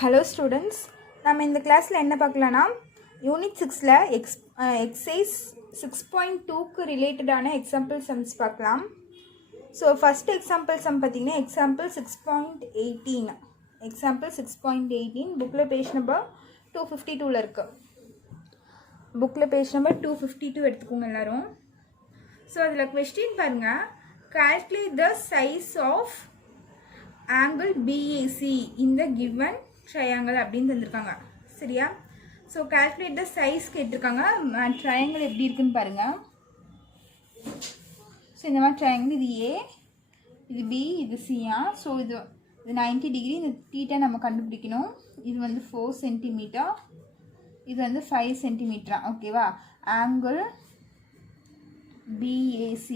Hello students, நம்ம இந்த கிளாஸில் என்ன பார்க்கலாம்னா யூனிட் 6ல் எக்ஸைஸ் 6.2க்கு ரிலேட்டடான எக்ஸாம்பிள் சம்ஸ் பார்க்கலாம். ஸோ ஃபஸ்ட் எக்ஸாம்பிள் சம் பார்த்திங்கன்னா எக்ஸாம்பிள் 6.18 புக்கில் பேஜ் நம்பர் 252 இருக்குது. புக்கில் பேஜ் நம்பர் 252 எடுத்துக்கோங்க எல்லோரும். ஸோ அதில் கொஸ்டின் பாருங்கள், calculate the size of angle BAC in the given triangle அப்படின்னு தந்திருக்காங்க. சரியா? ஸோ calculate the size கேட்டிருக்காங்க. ட்ரையாங்கிள் எப்படி இருக்குன்னு பாருங்கள். ஸோ இந்த மாதிரி ட்ரையாங்கிள் இது A, இது B, இது C. ஸோ இது 90 டிகிரி. இந்த தீட்டா நம்ம கண்டுபிடிக்கணும். இது வந்து 4 சென்டிமீட்டர், இது வந்து 5 சென்டிமீட்டரா. ஓகேவா? Angle BAC.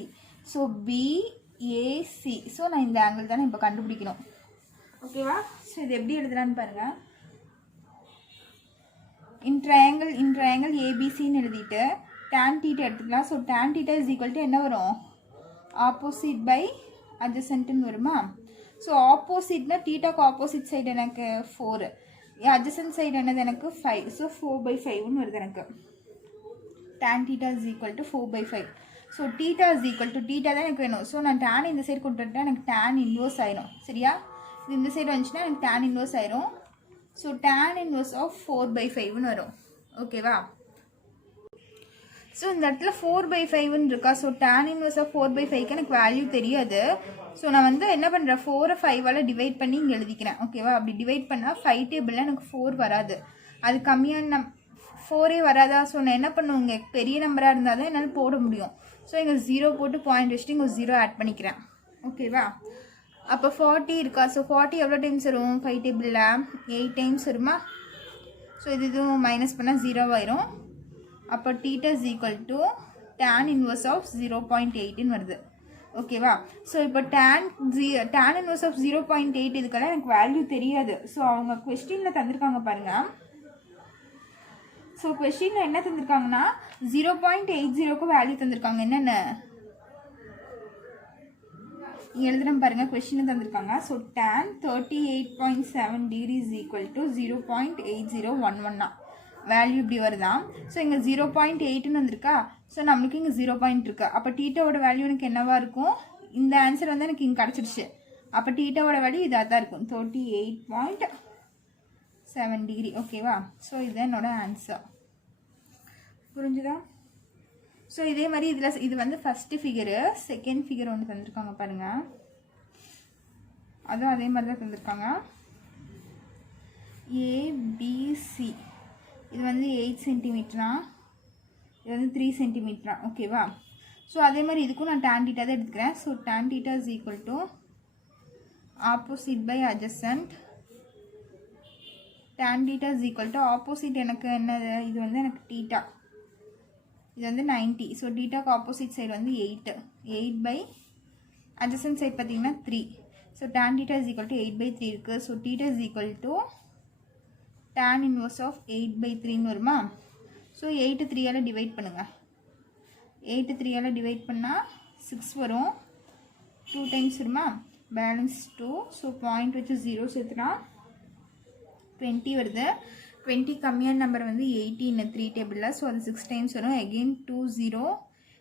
So BAC. So நான் இந்த ஆங்கிள் தானே இப்போ கண்டுபிடிக்கணும். ஓகேவா? ஸோ இது எப்படி எழுதலான்னு பாருங்கள். இன் ட்ரையாங்கிள் ஏபிசின்னு எழுதிட்டு tan θ எடுத்துக்கலாம். So tan θ is equal to என்ன வரும்? ஆப்போசிட் பை அட்ஜசன்ட்னு வருமா? ஸோ ஆப்போசிட்னா தீட்டாக்கு ஆப்போசிட் சைடு எனக்கு 4, அட்ஜசன்ட் சைடு என்னது எனக்கு 5. ஸோ 4/5ன்னு வருது எனக்கு. tan θ is equal to 4/5. So theta is equal to theta தான் எனக்கு வேணும். ஸோ நான் tan இந்த சைடு கொண்டு வந்துட்டேன், எனக்கு tan இன்வர்ஸ் ஆயிரும். சரியா? இது இந்த சைடு வந்துச்சுன்னா எனக்கு tan இன்வர்ஸ் ஆயிரும். ஸோ tan இன்வர்ஸ் ஆஃப் 4/5ன்னு வரும். ஓகேவா? ஸோ இந்த இடத்துல 4/5ன்னு இருக்கா. ஸோ tan இன்வர்ஸ் ஆஃப் 4/5க்கு எனக்கு வேல்யூ தெரியாது. ஸோ நான் வந்து என்ன பண்ணுறேன், 4 5ஆல் டிவைட் பண்ணி இங்கே எழுதிக்கிறேன். ஓகேவா? அப்படி டிவைட் பண்ணால் 5 டேபிளில் எனக்கு 4 வராது, அது கம்மியான 4 வராதா. ஸோ நான் என்ன பண்ணுவேன், இங்கே பெரிய நம்பராக இருந்தால் தான் என்னால் போட முடியும். ஸோ இங்கே 0 போட்டு பாயிண்ட் வச்சுட்டு இங்கே 0 ஆட் பண்ணிக்கிறேன். ஓகேவா? அப்போ 40 இருக்கா. ஸோ 40 எவ்வளோ டைம்ஸ் வரும் 5 டேபிளில்? 8 டைம்ஸ் வருமா? ஸோ இதுவும் மைனஸ் பண்ணால் 0 ஆயிரும். அப்போ θ is equal to tan inverse of 0.8ன்னு வருது. ஓகேவா? ஸோ இப்போ tan இன்வர்ஸ் ஆஃப் 0.8 இதுக்கெல்லாம் எனக்கு வேல்யூ தெரியாது. ஸோ அவங்க கொஸ்டினில் தந்திருக்காங்க பாருங்கள். ஸோ கொஸ்டினில் என்ன தந்திருக்காங்கன்னா 0.80க்கு வேல்யூ தந்திருக்காங்க. என்னென்ன எழுதுறேன் பாருங்கள். கொஸ்டின் தந்திருக்காங்க. So tan 38.7 degree is equal to 0.8011 value இப்படி வருதான். ஸோ இங்கே 0.8ன்னு வந்திருக்கா. ஸோ நம்மளுக்கு இங்கே 0 இருக்கு. அப்போ தீட்டாவோட வேல்யூ எனக்கு என்னவா இருக்கும்? இந்த ஆன்சர் வந்து எனக்கு இங்கே கிடச்சிருச்சு. அப்போ தீட்டாவோட வேல்யூ இதாக தான் இருக்கும், 38.7 டிகிரி. ஓகேவா? ஸோ இதுதான் என்னோட ஆன்சர். புரிஞ்சுதா? ஸோ இதே மாதிரி இதில் இது வந்து ஃபஸ்ட்டு ஃபிகரு, செகண்ட் ஃபிகர் ஒன்று தந்திருக்காங்க பாருங்கள். அதுவும் அதே மாதிரி தான் தந்திருக்காங்க. ஏபிசி இது வந்து 8 சென்டிமீட்டரா, இது வந்து 3 சென்டிமீட்டரா. ஓகேவா? ஸோ அதே மாதிரி இதுக்கும் நான் tan θ தான் எடுத்துக்கிறேன். So tan θ is equal to opposite by adjacent. tan θ is equal to opposite எனக்கு என்னது, இது வந்து எனக்கு தீட்டா, இது வந்து 90. ஸோ தீட்டாக்கு ஆப்போசிட் சைடு வந்து 8 பை அட்ஜசன்ட் சைடு பார்த்தீங்கன்னா 3. So tan θ is equal to 8/3 இருக்குது. So θ is equal to tan inverse of 8/3ன்னு வருமா? ஸோ 8 3ஆல் டிவைட் பண்ணுங்கள். 8 3ஆல் டிவைட் பண்ணால் 6 வரும். 2 டைம்ஸ் வருமா? பேலன்ஸ் 2. ஸோ பாயிண்ட் வச்சு 0 சேர்த்துனா 20 வருது. 20 கம்மியான நம்பர் வந்து 18 3 டேபிளில். ஸோ அது 6 டைம்ஸ் வரும். எகெயின் 2 0.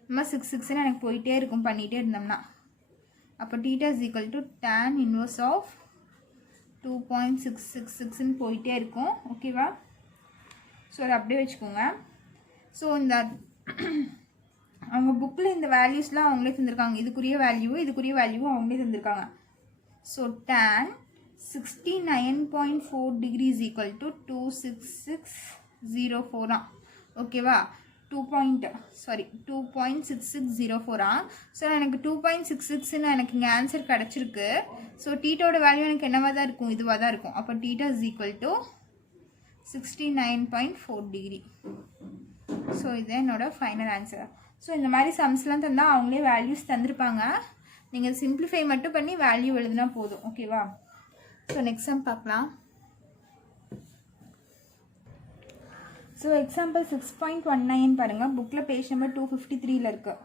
நம்ம 6 6ன்னு எனக்கு போயிட்டே இருக்கும் பண்ணிகிட்டே இருந்தோம்னா. அப்போ θ is equal to tan inverse of 2.666ன்னு போயிட்டே இருக்கும். ஓகேவா? ஸோ அதை அப்படியே வச்சுக்கோங்க. ஸோ இந்த அவங்க புக்கில் இந்த வேல்யூஸ்லாம் அவங்களே தந்திருக்காங்க. இதுக்குரிய வேல்யூவும் அவங்களே தந்திருக்காங்க. So tan 69.4 degree is equal to 26604. ஓகேவா? 2.6604. ஸோ எனக்கு 2.66ன்னு எனக்கு இங்கே ஆன்சர் கிடச்சிருக்கு. ஸோ தீட்டாவோட வேல்யூ எனக்கு என்னவாக தான் இருக்கும், இதுவாக தான் இருக்கும். அப்போ θ is equal to 69.4 degree. So இதுதான் என்னோட ஃபைனல் ஆன்சர். ஸோ இந்த மாதிரி சம்ஸ்லாம் தந்தால் அவங்களே வேல்யூஸ் தந்திருப்பாங்க. நீங்கள் சிம்பிளிஃபை மட்டும் பண்ணி வேல்யூ எழுதுனா போதும். ஓகேவா? ஸோ நெக்ஸ்ட் சம் பார்க்கலாம். ஸோ எக்ஸாம்பிள் 6.19 பாருங்கள். புக்கில் பேஜ் நம்பர் 253 இருக்குது.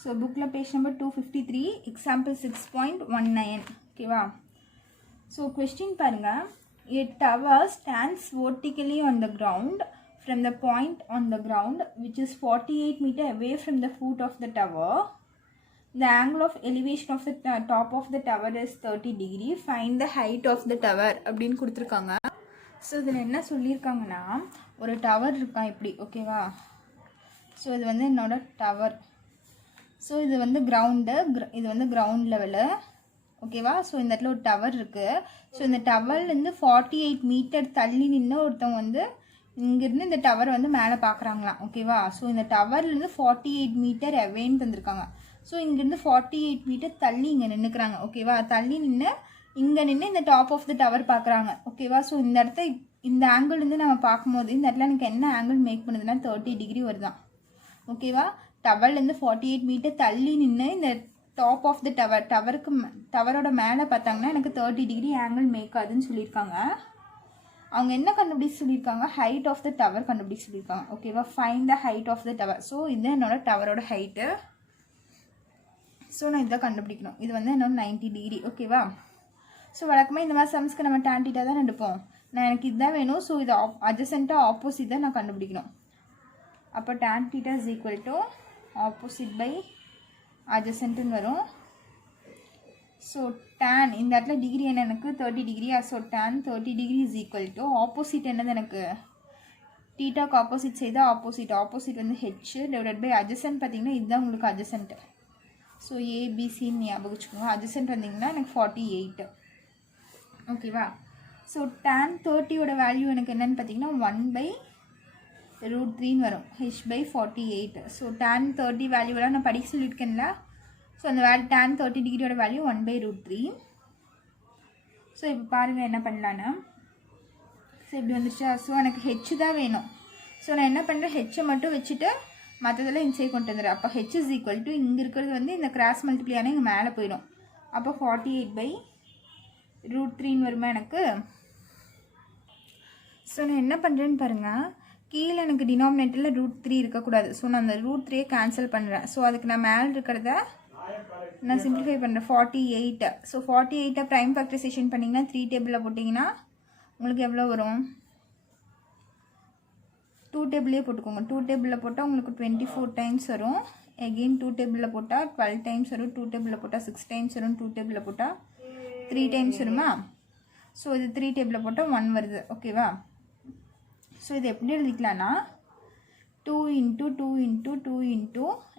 ஸோ புக்கில் பேஜ் நம்பர் 253 எக்ஸாம்பிள் 6.19. ஓகேவா? ஸோ கொஸ்டின் பாருங்கள், A tower stands vertically on the ground from the point on the ground which is 48 meter away from the foot of the tower. The angle of elevation of the top of the tower is 30 degree. Find the height of the tower அப்படின்னு கொடுத்துருக்காங்க. So இதில் என்ன சொல்லியிருக்காங்கன்னா, ஒரு tower இருக்கான் இப்படி, ஓகேவா. So இது வந்து என்னோட டவர். ஸோ இது வந்து கிரவுண்டு, இது வந்து கிரவுண்ட் லெவலு, ஓகேவா. ஸோ இந்த இடத்துல ஒரு டவர் இருக்குது. ஸோ இந்த டவர்லேருந்து 48 மீட்டர் தள்ளி நின்று ஒருத்தவங்க வந்து இங்கேருந்து இந்த டவர் வந்து மேலே பார்க்குறாங்களாம், ஓகேவா. ஸோ இந்த டவர்லேருந்து 48 மீட்டர் அவேன்னு தந்திருக்காங்க. ஸோ இங்கேருந்து 48 மீட்டர் தள்ளி இங்கே நின்றுக்கிறாங்க, ஓகேவா. தள்ளி நின்று இங்கே நின்று இந்த டாப் ஆஃப் த டவர் பார்க்குறாங்க, ஓகேவா. ஸோ இந்த இடத்த இந்த ஆங்கிள்லேருந்து நம்ம பார்க்கும்போது இந்த இடத்துல எனக்கு என்ன ஆங்கிள் மேக் பண்ணுதுன்னா 30 டிகிரி வருதான், ஓகேவா. டவர்லேருந்து 48 மீட்டர் தள்ளி நின்று இந்த டாப் ஆஃப் த டவரோட மேலே பார்த்தாங்கன்னா எனக்கு 30 டிகிரி ஆங்கிள் மேக் ஆகுதுன்னு சொல்லியிருக்காங்க. அவங்க என்ன கண்டுபிடிச்சு சொல்லியிருக்காங்க, ஹைட் ஆஃப் த டவர் கண்டுபிடிச்சு சொல்லியிருக்காங்க, ஓகேவா. Find the height of the tower. So இது என்னோட டவரோட ஹைட்டு. ஸோ நான் இதை கண்டுபிடிக்கணும். இது வந்து என்னோட 90 டிகிரி, ஓகேவா. ஸோ வழக்கமாக இந்த மாதிரி சம்ஸ்க்கு நம்ம tan θ தான் எடுப்போம். நான் எனக்கு இதுதான் வேணும். ஸோ இது அட்ஜசென்ட்டாக ஆப்போசிட் தான் நான் கண்டுபிடிக்கணும். அப்போ tan θ is equal to opposite by அட்ஜசென்ட்னு வரும். ஸோ tan இந்த இடத்துல டிகிரி என்ன எனக்கு 30 டிகிரியா. So tan 30 degree is equal to opposite என்னது எனக்கு தீட்டாக்கு ஆப்போசிட் செய்தால் ஆப்போசிட் வந்து ஹெச் டிவைடட் பை அட்ஜசென்ட். பார்த்தீங்கன்னா இதுதான் உங்களுக்கு அட்ஜசென்ட். ஸோ ஏபிசின்னு ஞாபகம் வச்சுக்கோங்க. அட்ஜசென்ட் வந்தீங்கன்னா எனக்கு 48, ஓகேவா. ஸோ tan 30யோட வேல்யூ எனக்கு என்னென்னு பார்த்தீங்கன்னா 1/√3 வரும், h/48. ஸோ tan 30 வேல்யூவெல்லாம் நான் படிக்க சொல்லியிருக்கேன்ல. ஸோ அந்த tan 30 டிகிரியோட வேல்யூ 1/√3. ஸோ இப்போ பாருங்கள் என்ன பண்ணலான்னு. ஸோ இப்படி வந்துடுச்சா. ஸோ எனக்கு ஹெச் தான் வேணும். ஸோ நான் என்ன பண்ணுறேன், ஹெச்சை மட்டும் வச்சுட்டு மற்றதெல்லாம் இன்சைட் கொண்டு வந்துடுறேன். அப்போ ஹெச் இஸ் ஈக்குவல் டு இங்கே இருக்கிறது வந்து இந்த கிராஸ் மல்டிப்ளை ஆனால் இங்கே மேலே போயிடும். அப்போ 48/√3 வருமா எனக்கு. ஸோ நான் என்ன பண்ணுறேன்னு பாருங்கள், கீழே எனக்கு டினாமினேட்டரில் √3 இருக்கக்கூடாது. ஸோ நான் அந்த √3 கேன்சல் பண்ணுறேன். ஸோ அதுக்கு நான் மேலே இருக்கிறத நான் சிம்பிளிஃபை பண்ணுறேன். 48. ஸோ 48 ப்ரைம் ஃபேக்டரைசேஷன் பண்ணிங்கன்னா 3 டேபிளில் போட்டிங்கன்னா உங்களுக்கு எவ்வளோ வரும், 2 டேபிளே போட்டுக்கோங்க. 2 டேபிளில் போட்டால் உங்களுக்கு 24 டைம்ஸ் வரும். எகெயின் 2 டேபிளில் போட்டால் 12 டைம்ஸ் வரும். 2 டேபிளில் போட்டால் 6 டைம்ஸ் வரும். 2 டேபிளில் போட்டால் 3 டைம்ஸ் வருமா. ஸோ இது 3 டேபிளில் போட்டால் 1 வருது, ஓகேவா. ஸோ இது எப்படி எழுதிக்கலான்னா 2 × 2 × 2 ×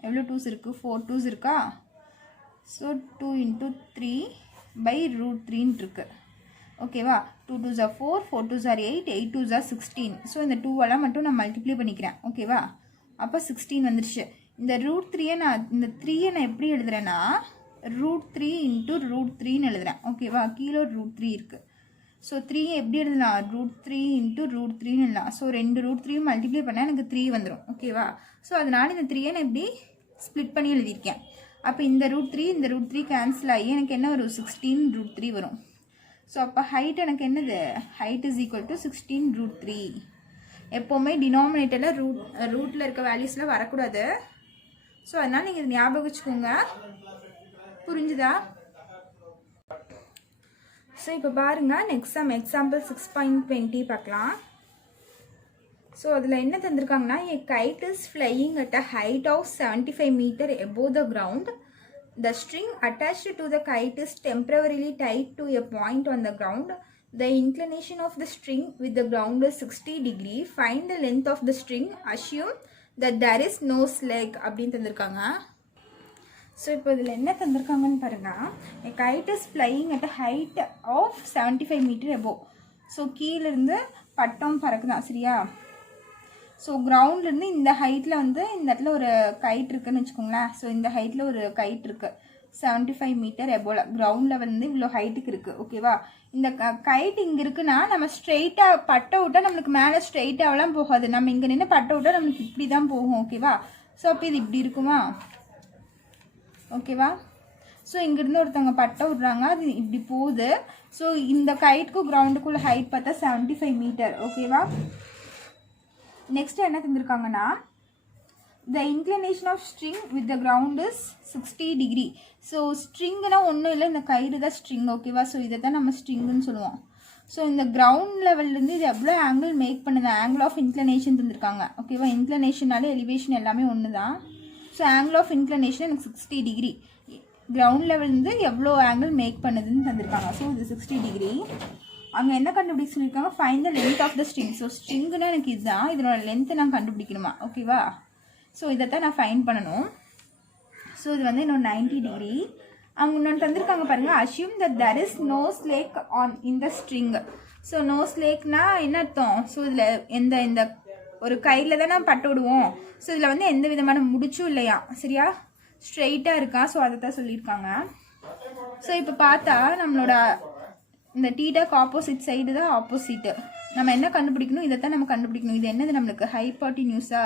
எவ்வளோ 2s இருக்குது, 4 2s இருக்கா. ஸோ 2 × 3/√3 இருக்குது, ஓகேவா. 2 2s are 4, 4 2s are 8, 8 2s are 16. So இந்த 2வெல்லாம் மட்டும் நான் மல்டிப்ளை பண்ணிக்கிறேன், ஓகேவா. அப்போ 16 வந்துடுச்சு. இந்த √3 நான் இந்த 3 நான் எப்படி எழுதுறேன்னா √3 × √3ன்னு எழுதுறேன், ஓகேவா. கீழே √3 இருக்குது. ஸோ 3 எப்படி எழுதலாம், √3 × √3ன்னு எழுதலாம். ஸோ 2 √3 மல்டிப்ளை பண்ணால் எனக்கு 3 வந்துடும், ஓகேவா. ஸோ அதனால் இந்த 3 நான் எப்படி ஸ்ப்ளிட் பண்ணி எழுதியிருக்கேன். அப்போ இந்த √3 கேன்சல் ஆகி எனக்கு என்ன வரும், 16√3 வரும். ஸோ அப்போ ஹைட் எனக்கு என்னது, ஹைட் இஸ் ஈக்குவல் டு 16√3. எப்போவுமே டினாமினேட்டரில் ரூட்டில் இருக்க வேல்யூஸில் வரக்கூடாது. ஸோ அதனால் நீங்கள் இது ஞாபகம் வச்சுக்கோங்க, புரிஞ்சுதா. ஸோ இப்போ பாருங்கள் நெக்ஸ்ட் எக்ஸாம்பிள் 6.20 பார்க்கலாம். ஸோ அதில் என்ன தந்திருக்காங்கன்னா, a kite is flying at a height of 75 meter above the ground. The string attached to the kite is temporarily tied to a point on the ground. The inclination of the string with the ground is 60 degree. Find the length of the string. Assume that there is no slack அப்படின்னு தந்திருக்காங்க. So இப்போ இதில் என்ன தந்திருக்காங்கன்னு பாருங்கள், a kite is flying at a height of 75 meter above. So கீழேருந்து பட்டம் பறக்குதான், சரியா. So கிரவுண்ட்லேருந்து இந்த ஹைட்டில் வந்து இந்த இடத்துல ஒரு கைட் இருக்குதுன்னு வச்சுக்கோங்களேன். ஸோ இந்த ஹைட்டில் ஒரு கைட் இருக்குது 75 மீட்டர் எபோவில், கிரவுண்டில் வந்து இவ்வளோ ஹைட்டுக்கு இருக்குது, ஓகேவா. இந்த கைட் இங்கே இருக்குன்னா நம்ம ஸ்ட்ரெயிட்டாக பட்டை விட்டால் நம்மளுக்கு மேலே ஸ்ட்ரெயிட்டாகலாம் போகாது. நம்ம இங்கே நின்று பட்டை விட்டால் நம்மளுக்கு இப்படி தான் போகும், ஓகேவா. ஸோ அப்போ இது இப்படி இருக்குமா, ஓகேவா. ஸோ இங்கேருந்து ஒருத்தவங்க பட்டை விட்றாங்க, அது இப்படி போகுது. ஸோ இந்த கைட்டுக்கும் கிரவுண்டுக்குள்ள ஹைட் பார்த்தா 75 மீட்டர், ஓகேவா. நெக்ஸ்ட் என்ன தந்திருக்காங்கன்னா, the inclination of string with the ground is 60 degree. So ஸ்ட்ரிங்குனா ஒன்றும் இல்லை, இந்த கயிறு தான் ஸ்ட்ரிங், ஓகேவா. ஸோ இதை தான் நம்ம ஸ்ட்ரிங்குன்னு சொல்லுவோம். ஸோ இந்த கிரவுண்ட் லெவல்லேருந்து இது எவ்வளோ ஆங்கிள் மேக் பண்ணுது, ஆங்கிள் ஆஃப் இன்க்ளனேஷன் தந்திருக்காங்க. ஓகேவா, இன்க்ளனேஷனால எலிவேஷன் எல்லாமே ஒன்று தான். ஸோ ஆங்கிள் ஆஃப் இன்க்ளனேஷன் எனக்கு 60 டிகிரி. கிரவுண்ட் லெவல்லேருந்து எவ்வளோ ஆங்கிள் மேக் பண்ணுதுன்னு தந்திருக்காங்க. ஸோ இது 60 டிகிரி. அங்கே என்ன கண்டுபிடிக்க சொல்லியிருக்காங்க, find the length of the string. So ஸ்ட்ரிங்குன்னா எனக்கு இதுதான், இதனோட லென்த்தை நான் கண்டுபிடிக்கணுமா. ஓகேவா, ஸோ இதைத்தான் நான் ஃபைண்ட் பண்ணணும். ஸோ இது வந்து என்னோட 90 டிகிரி. அவங்க இன்னொன்று தந்திருக்காங்க பாருங்கள், assume that there is no slake on in the string. So no ஸ்லேக்னா என்ன அர்த்தம், ஸோ இதில் இந்த ஒரு கையில் தான் நான் பட்டு விடுவோம். ஸோ இதில் வந்து எந்த விதமான முடிச்சும் இல்லையா, சரியா, ஸ்ட்ரெயிட்டாக இருக்கா. ஸோ அதை தான் சொல்லியிருக்காங்க. ஸோ இப்போ பார்த்தா நம்மளோட இந்த டீடாக்கு ஆப்போசிட் சைடு தான் ஆப்போசிட்டு. நம்ம என்ன கண்டுபிடிக்கணும், இதைத்தான் நம்ம கண்டுபிடிக்கணும். இது என்னது நம்மளுக்கு ஹைபாட்டினியூஸா.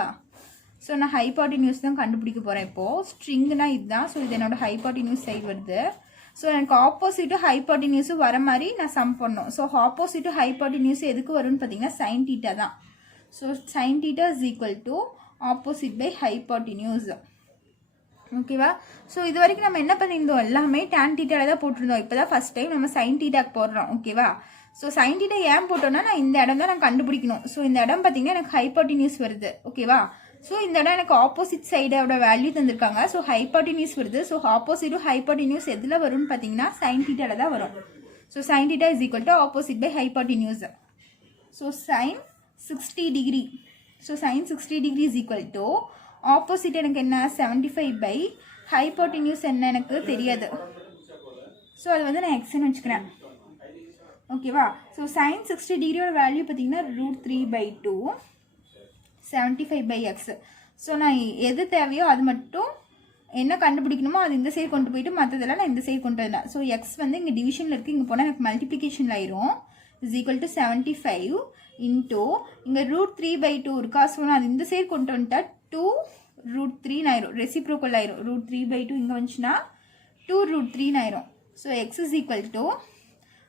ஸோ நான் ஹைபாட்டினியூஸ் தான் கண்டுபிடிக்க போகிறேன் இப்போது. ஸ்ட்ரிங்குனா இதுதான். ஸோ இது என்னோட ஹைபாட்டினியூஸ் சைடு வருது. ஸோ எனக்கு ஆப்போசிட்டும் ஹைபாட்டினியூஸும் வர மாதிரி நான் சம் பண்ணணும். ஸோ ஆப்போசிட்டும் ஹைபாட்டினியூஸ் எதுக்கு வரும்னு பார்த்தீங்கன்னா சைன் தீட்டா தான். So sine theta is equal to opposite by hypotenuse. ஓகேவா, ஸோ இது வரைக்கும் நம்ம என்ன பண்ணியிருந்தோம், எல்லாமே டேன் தீட்டாவில் தான் போட்டிருந்தோம். இப்போ தான் ஃபஸ்ட் டைம் நம்ம சைன் தீட்டாக்கு போடுறோம். ஓகேவா, ஸோ சைன் தீட்டா ஏன் போட்டோம்னா நான் இந்த இடம் தான் நான் கண்டுபிடிக்கணும். ஸோ இந்த இடம் பார்த்தீங்கன்னா எனக்கு ஹைபாட்டினியூஸ் வருது. ஓகேவா, ஸோ இந்த இடம் எனக்கு ஆப்போசிட் சைடோட வேல்யூ தந்திருக்காங்க. ஸோ ஹைபாட்டினியூஸ் வருது. ஸோ ஆப்போசிட்டும் ஹைபாட்டினியூஸ் எதில் வரும்னு பார்த்தீங்கன்னா சைன் தீட்டாவில் தான் வரும். So sine theta is equal to opposite by hypotenuse. So sine 60 degree. So sine 60 degree is equal to opposite எனக்கு என்ன 75 பை ஹைபாட்டினியூஸ் என்ன எனக்கு தெரியாது. ஸோ அது வந்து நான் எக்ஸ்ன்னு வச்சுக்கிறேன். ஓகேவா, ஸோ சைன் 60 டிகிரியோட வேல்யூ பார்த்தீங்கன்னா √3/2 75 பை எக்ஸ். ஸோ நான் எது தேவையோ அது மட்டும் என்ன கண்டுபிடிக்கணுமோ அது இந்த சைடு கொண்டு போயிட்டு மற்றதெல்லாம் நான் இந்த சைடு கொண்டு வரேன். ஸோ எக்ஸ் வந்து இங்கே டிவிஷனில் இருக்குது, இங்கே போனால் எனக்கு மல்டிப்ளிகேஷனில் ஆயிரும். இஸ் ஈக்குவல் டு 75 இன்டூ இங்கே √3/2 இருக்கா. ஸோ நான் அது இந்த சைடு கொண்டு வந்துட்டா 2√3 ஆயிரும், ரெசிப்ரோக்கல் ஆயிரும். √3/2 இங்கே வந்துச்சுன்னா 2√3 ஆயிரும். So X is equal to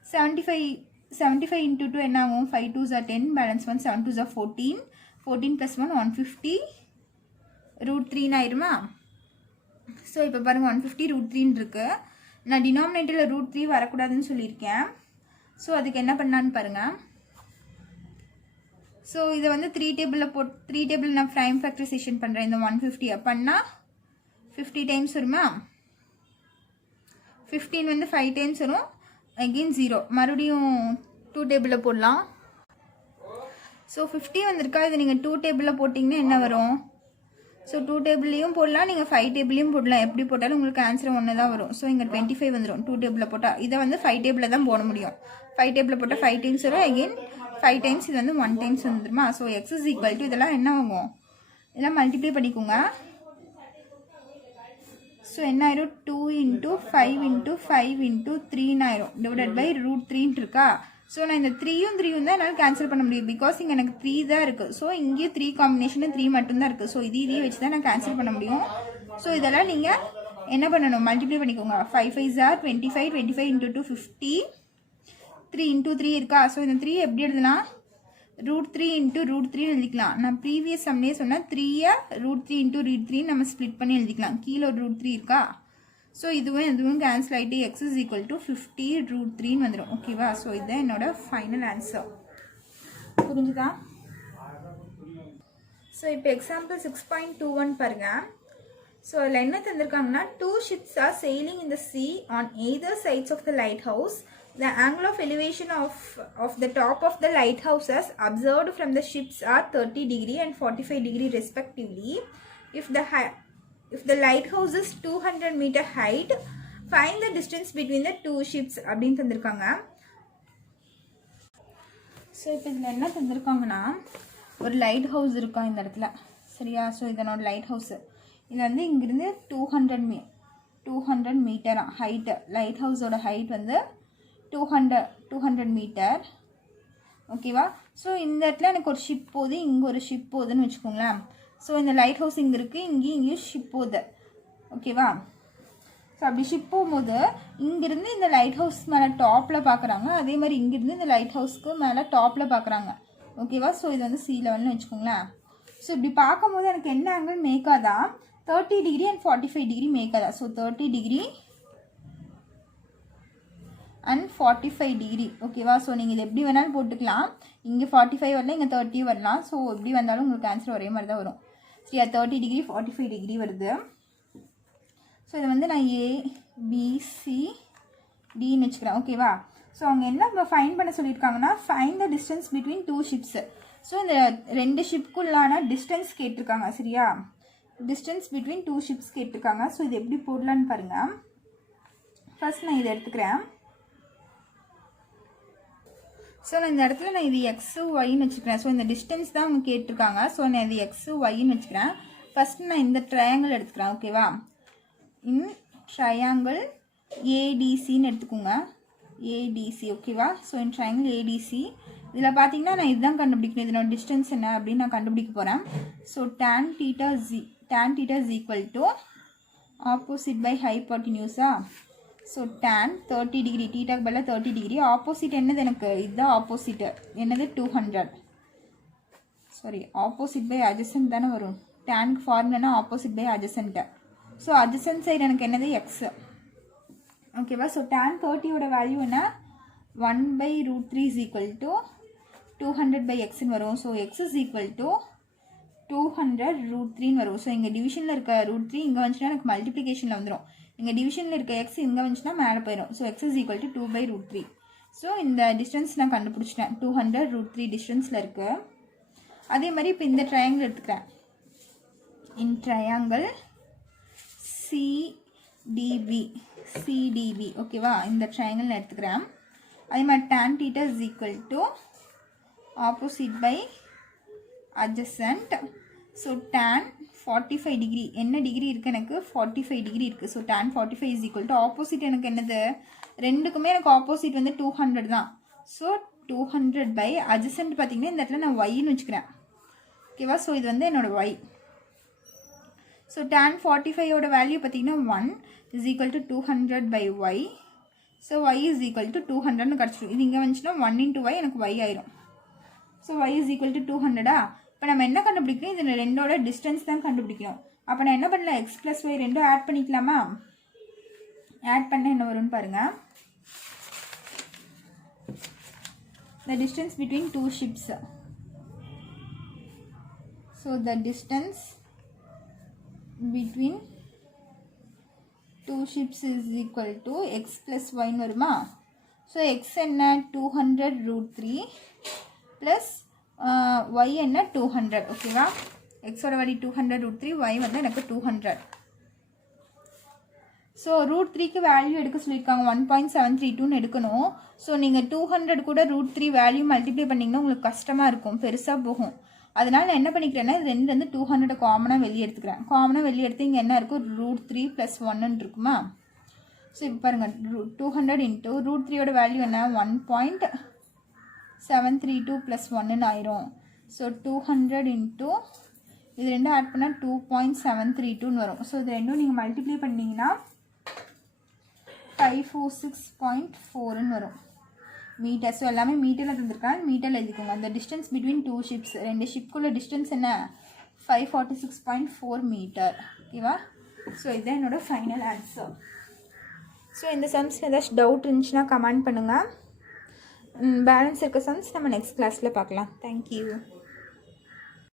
75 into 2 என்ன ஆகும், 5 2s are 10, balance 1 7 2s are 14, 14 + 1 150 √3 ஆயிருமா. ஸோ இப்போ பாருங்கள் 150 √3 இருக்கு. நான் டினாமினேட்டரில் √3 வரக்கூடாதுன்னு சொல்லியிருக்கேன். ஸோ அதுக்கு என்ன பண்ணலான்னு பாருங்கள். ஸோ இதை வந்து 3 டேபிள் நான் ப்ரைம் ஃபேக்டரைசேஷன் பண்ணுறேன். இந்த 150 பண்ணால் 50 டைம்ஸ் வருமா, 15 வந்து 5 டைம்ஸ் வரும், அகெயின் 0. மறுபடியும் 2 டேபிளில் போடலாம். ஸோ 50 வந்திருக்கா, இது நீங்கள் 2 டேபிளில் போட்டிங்கன்னா என்ன வரும். ஸோ 2 டேபிள்லையும் போடலாம், நீங்கள் 5 டேபிளையும் போடலாம். எப்படி போட்டாலும் உங்களுக்கு ஆன்சர் ஒன்று தான் வரும். ஸோ இங்கே 25 வந்துடும் 2 டேபிளில் போட்டால். இதை வந்து 5 டேபிளில் தான் போட முடியும். 5 டேபிளில் போட்டால் 5 டைம்ஸ் வரும், அகெயின் 5 டைம்ஸ், இது வந்து 1 டைம்ஸ் வந்துருமா. So X is equal to இதெல்லாம் என்ன ஆகும், இதெல்லாம் மல்டிப்ளை பண்ணிக்கோங்க. ஸோ என்ன ஆயிரும், 2 × 5 × 5 × 3 ஆயிரும், டிவைடட் பை √3 இருக்கா. ஸோ நான் இந்த 3யும் தான் என்னால் கேன்சல் பண்ண முடியும், பிகாஸ் இங்கே எனக்கு 3 தான் இருக்குது. ஸோ இங்கேயும் 3 காம்பினேஷன் 3 மட்டும்தான் இருக்குது. ஸோ இதையே வச்சு தான் நான் கேன்சல் பண்ண முடியும். ஸோ இதெல்லாம் நீங்கள் என்ன பண்ணணும், மல்டிப்ளை பண்ணிக்கோங்க. 5 5s are 25, 25 × 2 50, 3 × 3 இருக்கா. ஸோ இந்த 3 எப்படி எழுதலாம், √3 × √3 எழுதிக்கலாம். நான் ப்ரீவியஸ் சம்லேயே சொன்னேன் 3யை √3 × √3 நம்ம ஸ்ப்ளிட் பண்ணி எழுதிக்கலாம். கீழே ஒரு √3 இருக்கா. ஸோ இதுவும் கேன்சல் ஆகிட்டு எக்ஸ் இஸ் ஈக்குவல் டு 50 √3 வந்துடும். ஓகேவா, ஸோ இதுதான் என்னோட ஃபைனல் ஆன்சர். புரிஞ்சுதா. ஸோ இப்போ எக்ஸாம்பிள் 6.21 பாருங்கள். ஸோ அதில் என்ன தந்திருக்காங்கன்னா, 2 ships are sailing in the sea on either sides of the lighthouse. The angle of elevation of the top of the lighthouses observed from the ships are 30 degree and 45 degree respectively. If the lighthouse is 200 meter height, find the distance between the two ships அப்படின்னு தந்திருக்காங்க. So இப்போ இதில் என்ன தந்திருக்காங்கன்னா, ஒரு light house இருக்கா இந்த இடத்துல, சரியா. ஸோ இதனோட லைட் ஹவுஸு இது வந்து இங்கிருந்து 200 மீட்டரா ஹைட்டு. லைட் ஹவுஸோட ஹைட் வந்து 200 மீட்டர். ஓகேவா. ஸோ இந்த இடத்துல எனக்கு ஒரு ஷிப் போகுது, இங்கே ஒரு ஷிப் போகுதுன்னு வச்சுக்கோங்களேன். ஸோ இந்த லைட் ஹவுஸ் இங்கே இருக்குது, இங்கேயும் ஷிப் போகுது. ஓகேவா. ஸோ அப்படி ஷிப் போகும்போது இங்கேருந்து இந்த லைட் ஹவுஸ் மேலே டாப்பில் பார்க்குறாங்க, அதே மாதிரி இங்கேருந்து இந்த லைட் ஹவுஸ்க்கு மேலே டாப்பில் பார்க்குறாங்க. ஓகேவா. ஸோ இது வந்து சி லெவல்னு வச்சுக்கோங்களேன். ஸோ இப்படி பார்க்கும்போது எனக்கு என்ன ஆங்கிள் மேக்காதா, 30 டிகிரி அண்ட் 45 டிகிரி மேக்காதா. ஸோ 30 டிகிரி அண்ட் 45 டிகிரி ஓகேவா. ஸோ நீங்கள் இது எப்படி வேணாலும் போட்டுக்கலாம். இங்கே 45 வரலாம், இங்கே 30 வரலாம். ஸோ எப்படி வந்தாலும் உங்களுக்கு ஆன்சர் ஒரே மாதிரி தான் வரும். சரியா, 30 டிகிரி 45 டிகிரி வருது. ஸோ இது வந்து நான் ABCDன்னு வச்சுக்கிறேன் ஓகேவா. ஸோ அவங்க என்ன ஃபைன் பண்ண சொல்லியிருக்காங்கன்னா find the distance between 2 ships. So இந்த 2 ஷிப்குள்ளான டிஸ்டன்ஸ் கேட்டிருக்காங்க சரியா. டிஸ்டன்ஸ் பிட்வீன் 2 ஷிப்ஸ் கேட்டிருக்காங்க. ஸோ இது எப்படி போடலான்னு பாருங்கள். ஃபர்ஸ்ட் நான் இதை எடுத்துக்கிறேன். ஸோ நான் இந்த இடத்துல நான் இது எக்ஸு ஒய்ன்னு வச்சுக்கிறேன். ஸோ இந்த டிஸ்டன்ஸ் தான் அவங்க கேட்டிருக்காங்க. ஸோ நான் இது எக்ஸு ஒய்ன்னு வச்சுக்கிறேன். ஃபஸ்ட்டு நான் இந்த ட்ரையாங்கிள் எடுத்துக்கிறேன் ஓகேவா. இன் ட்ரையாங்கிள் ஏடிசின்னு எடுத்துக்கோங்க. ஏடிசி ஓகேவா. ஸோ இன் ட்ரையாங்கிள் ஏடிசி இதில் பார்த்தீங்கன்னா நான் இதுதான் கண்டுபிடிக்கணும். இதனோட டிஸ்டன்ஸ் என்ன அப்படின்னு நான் கண்டுபிடிக்க போகிறேன். So tan theta is equal to opposite by hypotenuse. So tan 30 degree தீட்டாக்கு பதிலாக 30 டிகிரி. ஆப்போசிட் என்னது எனக்கு இதுதான் ஆப்போசிட்டு என்னது 200. சாரி ஆப்போசிட் பை அட்ஜசன்ட் தானே வரும். டேனுக்கு ஃபார்முலானா opposite by adjacent. So adjacent side எனக்கு என்னது எக்ஸு ஓகேவா. ஸோ tan 30யோட வேல்யூ என்ன 1/√3 is equal to 200/xன்னு வரும். So x is equal to 200√3ன்னு வரும். ஸோ இங்கே டிவிஷனில் இருக்க √3 இங்கே வந்துச்சுன்னா எனக்கு மல்டிப்ளிகேஷனில் வந்துடும். இங்கே டிவிஷனில் இருக்க எக்ஸ் இங்கே வந்துச்சுன்னா மேலே போயிடும். So x is equal to 2/√3. So இந்த டிஸ்டன்ஸ் நான் கண்டுபிடிச்சிட்டேன். 200√3 டிஸ்டன்ஸில் இருக்குது. அதே மாதிரி இப்போ இந்த ட்ரையாங்கிள் எடுத்துக்கிறேன். இன் ட்ரையாங்கிள் CDB ஓகேவா. இந்த ட்ரையாங்கிள் நான் எடுத்துக்கிறேன். அதே மாதிரி tan theta is equal to opposite by adjacent. So tan 45 degree என்ன டிகிரி இருக்குது எனக்கு 45 டிகிரி இருக்குது. So tan 45 is equal to opposite எனக்கு என்னது ரெண்டுக்குமே எனக்கு ஆப்போசிட் வந்து 200 தான். ஸோ 200 adjacent பார்த்தீங்கன்னா இந்த இடத்துல நான் ஒய்ன்னு வச்சுக்கிறேன் ஓகேவா. ஸோ இது வந்து என்னோட ஒய். ஸோ tan 45யோட வேல்யூ பார்த்தீங்கன்னா 1 is equal to 200/y. So y is equal to 200ன்னு கிடச்சிடும். இது இங்கே வந்துச்சுன்னா 1 into y எனக்கு y ஆயிரும். So y is equal to 200. இப்போ நம்ம என்ன கண்டுபிடிக்கணும், இது ரெண்டோட டிஸ்டன்ஸ் தான் கண்டுபிடிக்கணும். அப்போ நான் என்ன பண்ணலாம், x + y ரெண்டும் ஆட் பண்ணிக்கலாமா. ஆட் பண்ண என்ன வரும்னு பாருங்கள். the distance between 2 ships. so the distance between 2 ships is equal to x plus y வருமா. so x என்ன 200√3 plus y என்ன 200 ஓகேவா. x ஓட வேல்யூ 200√3, y வந்து எனக்கு 200. ஸோ √3க்கு வேல்யூ எடுக்க சொல்லியிருக்காங்க 1.732ன்னு எடுக்கணும். ஸோ நீங்கள் 200 கூட √3 வேல்யூ மல்டிப்ளை பண்ணிங்கன்னா உங்களுக்கு கஷ்டமாக இருக்கும், பெருசாக போகும். அதனால் நான் என்ன பண்ணிக்கிறேன்னா ரெண்டு வந்து 200 காமனாக வெளியே எடுத்துக்கிறேன். காமனாக வெளியே எடுத்து இங்கே என்ன இருக்கும் √3 + 1ன்னு இருக்குமா. ஸோ இப்போ பாருங்கள் 200 into √3யோட வேல்யூ என்ன 1.732 + 1ன்னு ஆயிரும். ஸோ 200 into இது ரெண்டும் ஆட் பண்ணால் 2.732ன்னு வரும். ஸோ இது ரெண்டும் நீங்கள் மல்டிப்ளை பண்ணிங்கன்னா 546.4ன்னு வரும் மீட்டர். ஸோ எல்லாமே மீட்டரில் தந்துருக்காங்க, மீட்டரில் எழுதிக்கோங்க. அந்த டிஸ்டன்ஸ் பிட்வீன் 2 ஷிப்ஸ் ரெண்டு ஷிப்குள்ள டிஸ்டன்ஸ் என்ன 546.4 மீட்டர் ஓகேவா. ஸோ இதுதான் என்னோட ஃபைனல் ஆன்சர். ஸோ இந்த சம்ஸில் ஏதாச்சும் டவுட் இருந்துச்சுன்னா கமெண்ட் பண்ணுங்கள். பேலன்ஸ் இருக்க சம்ஸ் நம்ம நெக்ஸ்ட் கிளாஸில் பார்க்கலாம். தேங்க்யூ.